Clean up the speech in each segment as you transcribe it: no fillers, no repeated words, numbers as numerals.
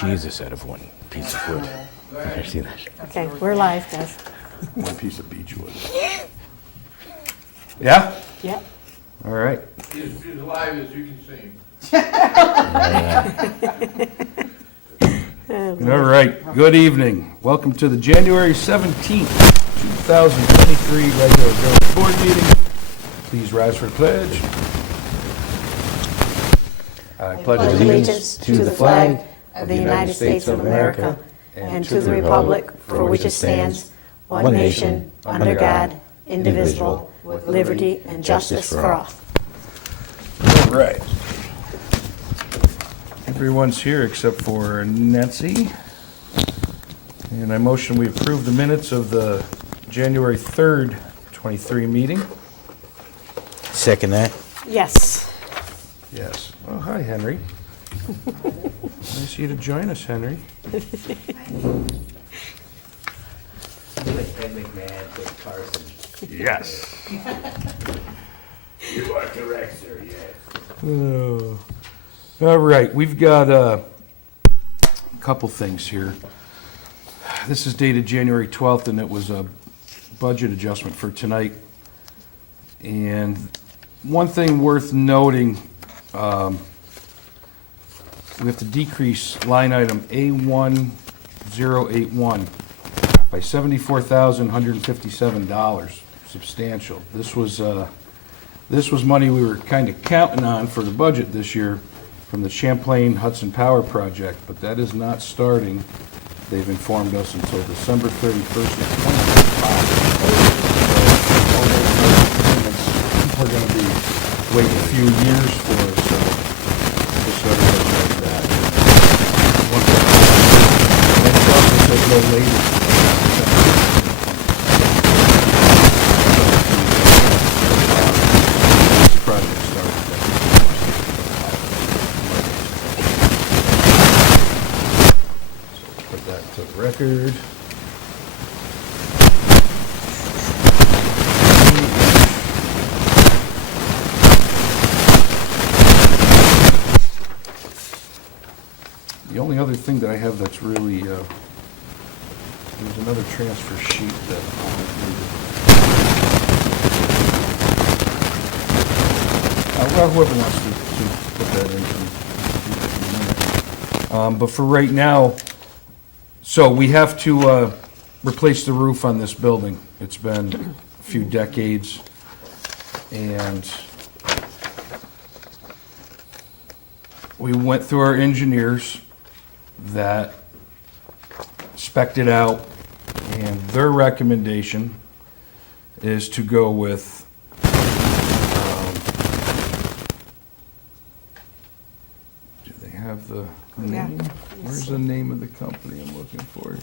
Jesus out of one piece of wood. I see that. Okay, we're live, guys. One piece of beech wood. Yeah? Yep. All right. He's as live as you can see him. All right. Good evening. Welcome to the January 17th, 2023 regular village board meeting. Please rise for the pledge. I pledge Allegiance to the flag of the United States of America and to the republic for which it stands, one nation, under God, indivisible, with liberty and justice for all. All right. Everyone's here except for Nancy. And I motion we approve the minutes of the January 3rd, 23 meeting. Second that. Yes. Yes. Oh, hi, Henry. Nice of you to join us, Henry. Like Ed McMahon with Carson. Yes. You are correct, sir, yes. Oh. All right, we've got a couple things here. This is dated January 12th, and it was a budget adjustment for tonight. And one thing worth noting, we have to decrease line item A1081 by $74,157. Substantial. This was money we were kind of counting on for the budget this year from the Champlain Hudson Power Project, but that is not starting, they've informed us, until December 31st of 2025. So all those payments, we're going to be waiting a few years for, so just so everybody knows that. Next up, it says no later. This project started. Put that to the record. The only other thing that I have that's really, there's another transfer sheet that well, whoever wants to put that in. But for right now, so we have to replace the roof on this building. It's been a few decades, and we went through our engineers that spec'd it out, and their recommendation is to go with do they have the name? Where's the name of the company I'm looking for?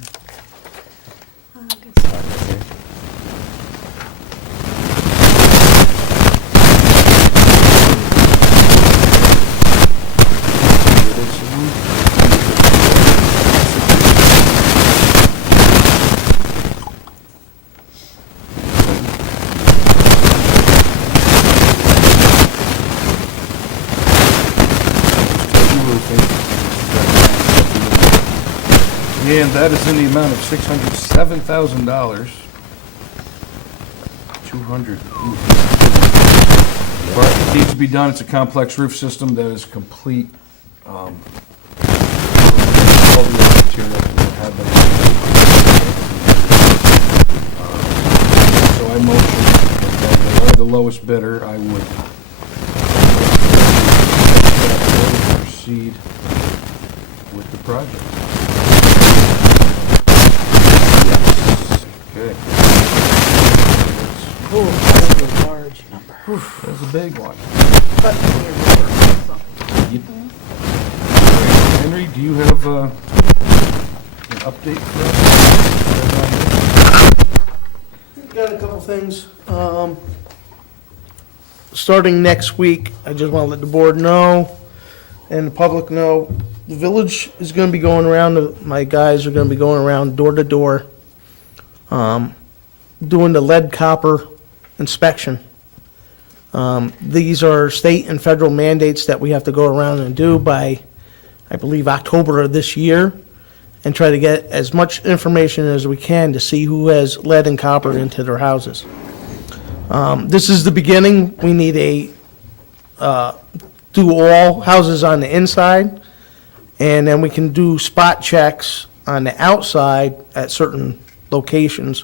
And that is in the amount of $607,000. 200. But it needs to be done. It's a complex roof system that is complete. All the material that have been. So I motion that they are the lowest bidder. I would proceed with the project. Okay. Oh, that's a large number. That's a big one. But Henry, do you have an update for us? Got a couple things. Starting next week, I just want to let the board know and the public know, the village is going to be going around, my guys are going to be going around door to door, doing the lead copper inspection. These are state and federal mandates that we have to go around and do by I believe, October of this year, and try to get as much information as we can to see who has lead and copper into their houses. This is the beginning. We need do all houses on the inside, and then we can do spot checks on the outside at certain locations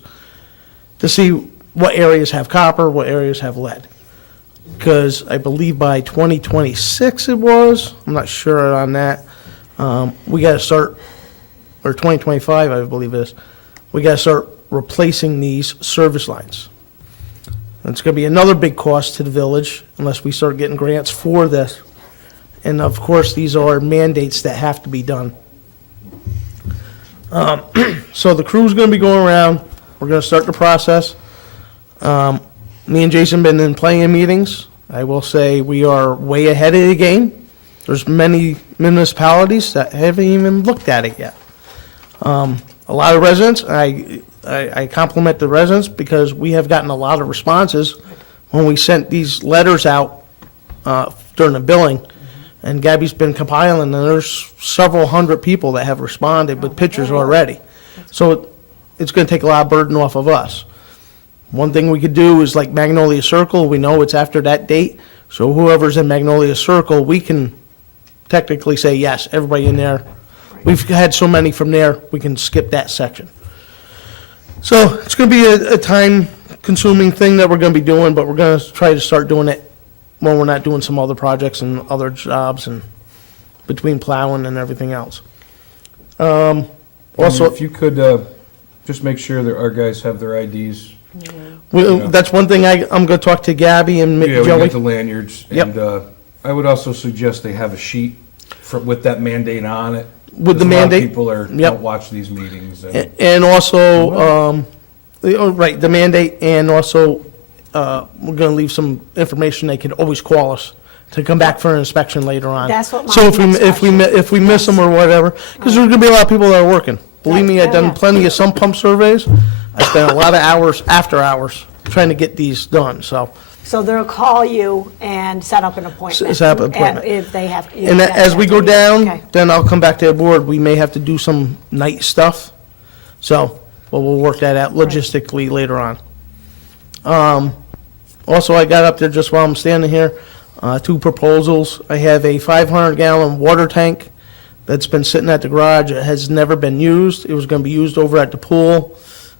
to see what areas have copper, what areas have lead. Because I believe by 2026 it was, I'm not sure on that, we got to start, or 2025 I believe it is, we got to start replacing these service lines. And it's going to be another big cost to the village unless we start getting grants for this. And of course, these are mandates that have to be done. So the crew's going to be going around. We're going to start the process. Me and Jason been in plenty of meetings. I will say we are way ahead of the game. There's many municipalities that haven't even looked at it yet. A lot of residents, I compliment the residents because we have gotten a lot of responses when we sent these letters out during the billing. And Gabby's been compiling, and there's several hundred people that have responded with pictures already. So it's going to take a lot of burden off of us. One thing we could do is like Magnolia Circle, we know it's after that date, so whoever's in Magnolia Circle, we can technically say, yes, everybody in there. We've had so many from there, we can skip that section. So it's going to be a time-consuming thing that we're going to be doing, but we're going to try to start doing it when we're not doing some other projects and other jobs and between plowing and everything else. Also, if you could just make sure that our guys have their IDs. that's one thing I'm going to talk to Gabby and Yeah, we Joey. got the lanyards. Yep. And I would also suggest they have a sheet with that mandate on it. With the 'Cause a lot of mandate? people Yep. don't watch these meetings. And And also, right, the mandate, and also, we're going to leave some information. They can always call us to come back for an inspection later on. That's what my So next question if we miss them or whatever, because there's going to be a lot of people that are working. Believe me, I've Yeah. done plenty of sump pump surveys. I spent a lot of hours, after hours, trying to get these done, so. So they'll call you and set up an appointment? Set up an appointment. If they have. And that- as we go Okay. down, then I'll come back to the board. We may have to do some night stuff. So, but we'll work that out logistically later on. Also, I got up there just while I'm standing here, 2 proposals. I have a 500-gallon water tank that's been sitting at the garage. It has never been used. It was going to be used over at the pool,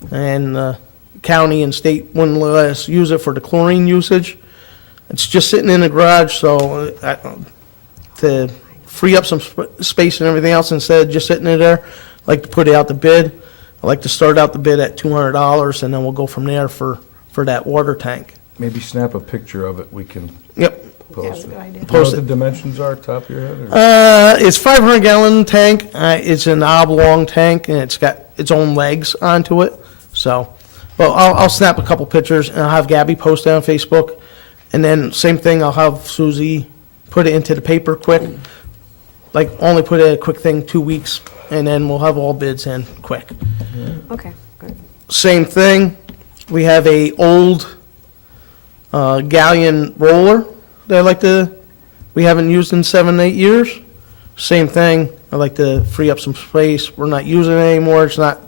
and county and state wouldn't let us use it for the chlorine usage. It's just sitting in the garage, so to free up some space and everything else, instead of just sitting in there, I like to put it out to bid. I like to start out the bid at $200, and then we'll go from there for that water tank. maybe snap a picture of it. We can Yep. post Yeah, it. good idea. Do you know Post what the it. dimensions are, top of your head? Or? It's 500-gallon tank. It's an oblong tank, and it's got its own legs onto it. So, well, I'll snap a couple pictures, and I'll have Gabby post it on Facebook. And then same thing, I'll have Susie put it into the paper quick. Like, only put a quick thing, 2 weeks, and then we'll have all bids in quick. Okay, good. Same thing, we have a old galleon roller that we haven't used in 7, 8 years. Same thing, I like to free up some space. We're not using it anymore. It's not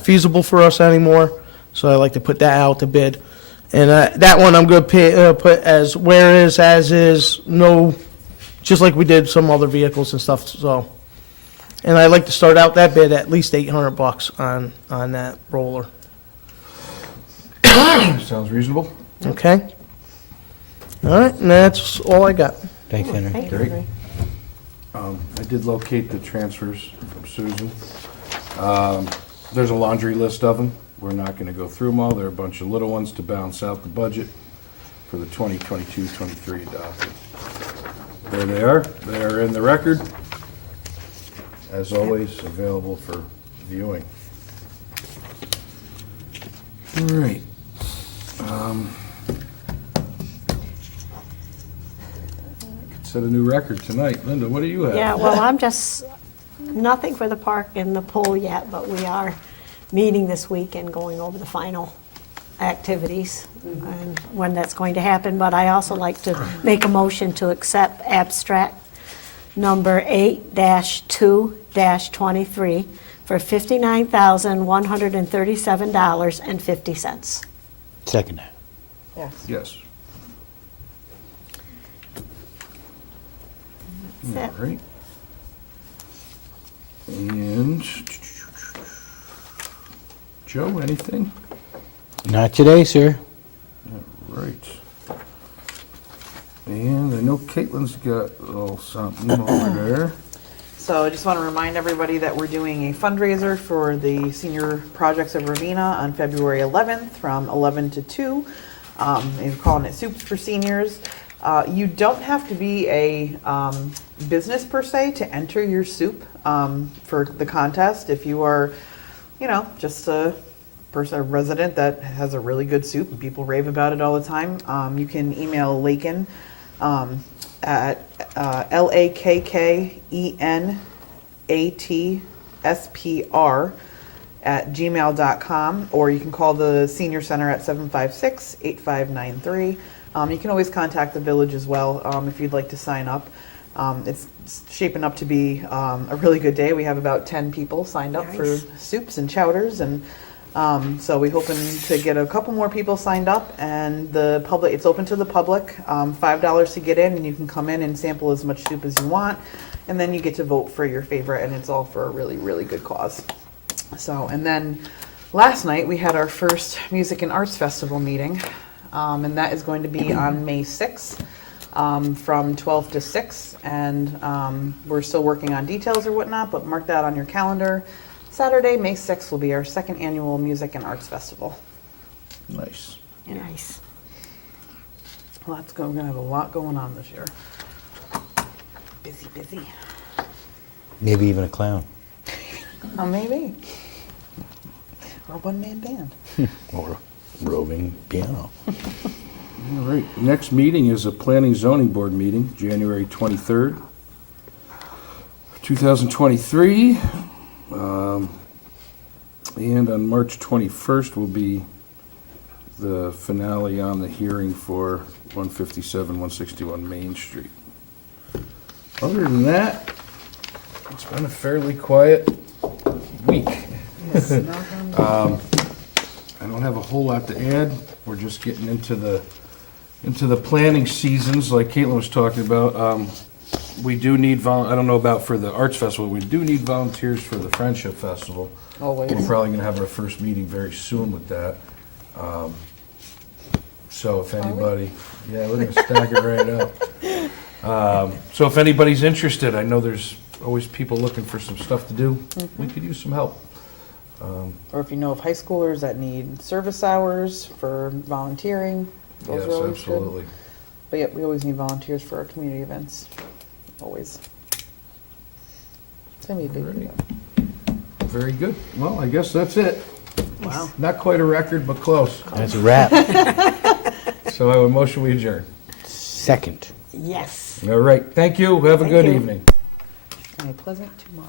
feasible for us anymore. So I like to put that out to bid. And that one I'm going to put as where is, as is, no, just like we did some other vehicles and stuff, so. And I like to start out that bid at least $800 on that roller, Sounds reasonable. okay? All right, and that's all I got. Thanks, Henry. Thank you. Great. Henry. I did locate the transfers from Susan. There's a laundry list of them. We're not going to go through them all. There are a bunch of little ones to balance out the budget for the 2022-23 adopted. There they are. They are in the record. As always, available for viewing. All right. Set a new record tonight. Linda, what do you have? Yeah, well, I'm just, nothing for the park and the pool yet, but we are meeting this week and going over the final activities and when that's going to happen. But I also like to make a motion to accept abstract number 8-2-23, for $59,137.50. Second that. Yes. Yes. That's All it. right. And Joe, anything? Not today, sir. Right. And I know Caitlin's got a little something over there. So I just want to remind everybody that we're doing a fundraiser for the senior projects of Ravena on February 11th from 11 to 2. We're calling it Soups for Seniors. You don't have to be a business per se to enter your soup for the contest. If you are, just a person, a resident that has a really good soup and people rave about it all the time, you can email Lakin at LAKKENATSPR@gmail.com, or you can call the senior center at 756-8593. You can always contact the village as well if you'd like to sign up. It's shaping up to be a really good day. We have about 10 people signed up for Nice. soups and chowders, and so we're hoping to get a couple more people signed up. And the public, it's open to the public, $5 to get in, and you can come in and sample as much soup as you want, and then you get to vote for your favorite, and it's all for a really, really good cause. So, and then last night we had our first Music and Arts Festival meeting, and that is going to be on May 6th. From 12 to 6, and we're still working on details or whatnot, but mark that on your calendar. Saturday, May 6th will be our second annual Music and Arts Festival. Nice. Nice. Well, that's good. We're going to have a lot going on this year. Busy, busy. Maybe even a clown. Oh, maybe. Or a one-man band. Or roving piano. All right, next meeting is a Planning Zoning Board meeting, January 23rd, 2023. And on March 21st will be the finale on the hearing for 157, 161 Main Street. Other than that, it's been a fairly quiet week. Yes, I don't have a whole lot to add. We're just getting into the planning seasons, like Caitlin was talking about. We do need I don't know about for the Arts Festival, we do need volunteers for the Friendship Festival. always. We're probably gonna have our first meeting very soon with that. So if anybody, yeah, we're gonna stack it right up. So if anybody's interested, I know there's always people looking for some stuff to do. We could use some help. Or if you know of high schoolers that need service hours for volunteering, those Yes, are always absolutely. good. But yeah, we always need volunteers for our community events. Always. It's gonna be a big Alrighty. event. Very good. Well, I guess that's it. Wow. Not quite a record, but close. That's a wrap. So I would motion we adjourn. Second. Yes. All right, thank you. Have a Thank good you. evening. And a pleasant tomorrow.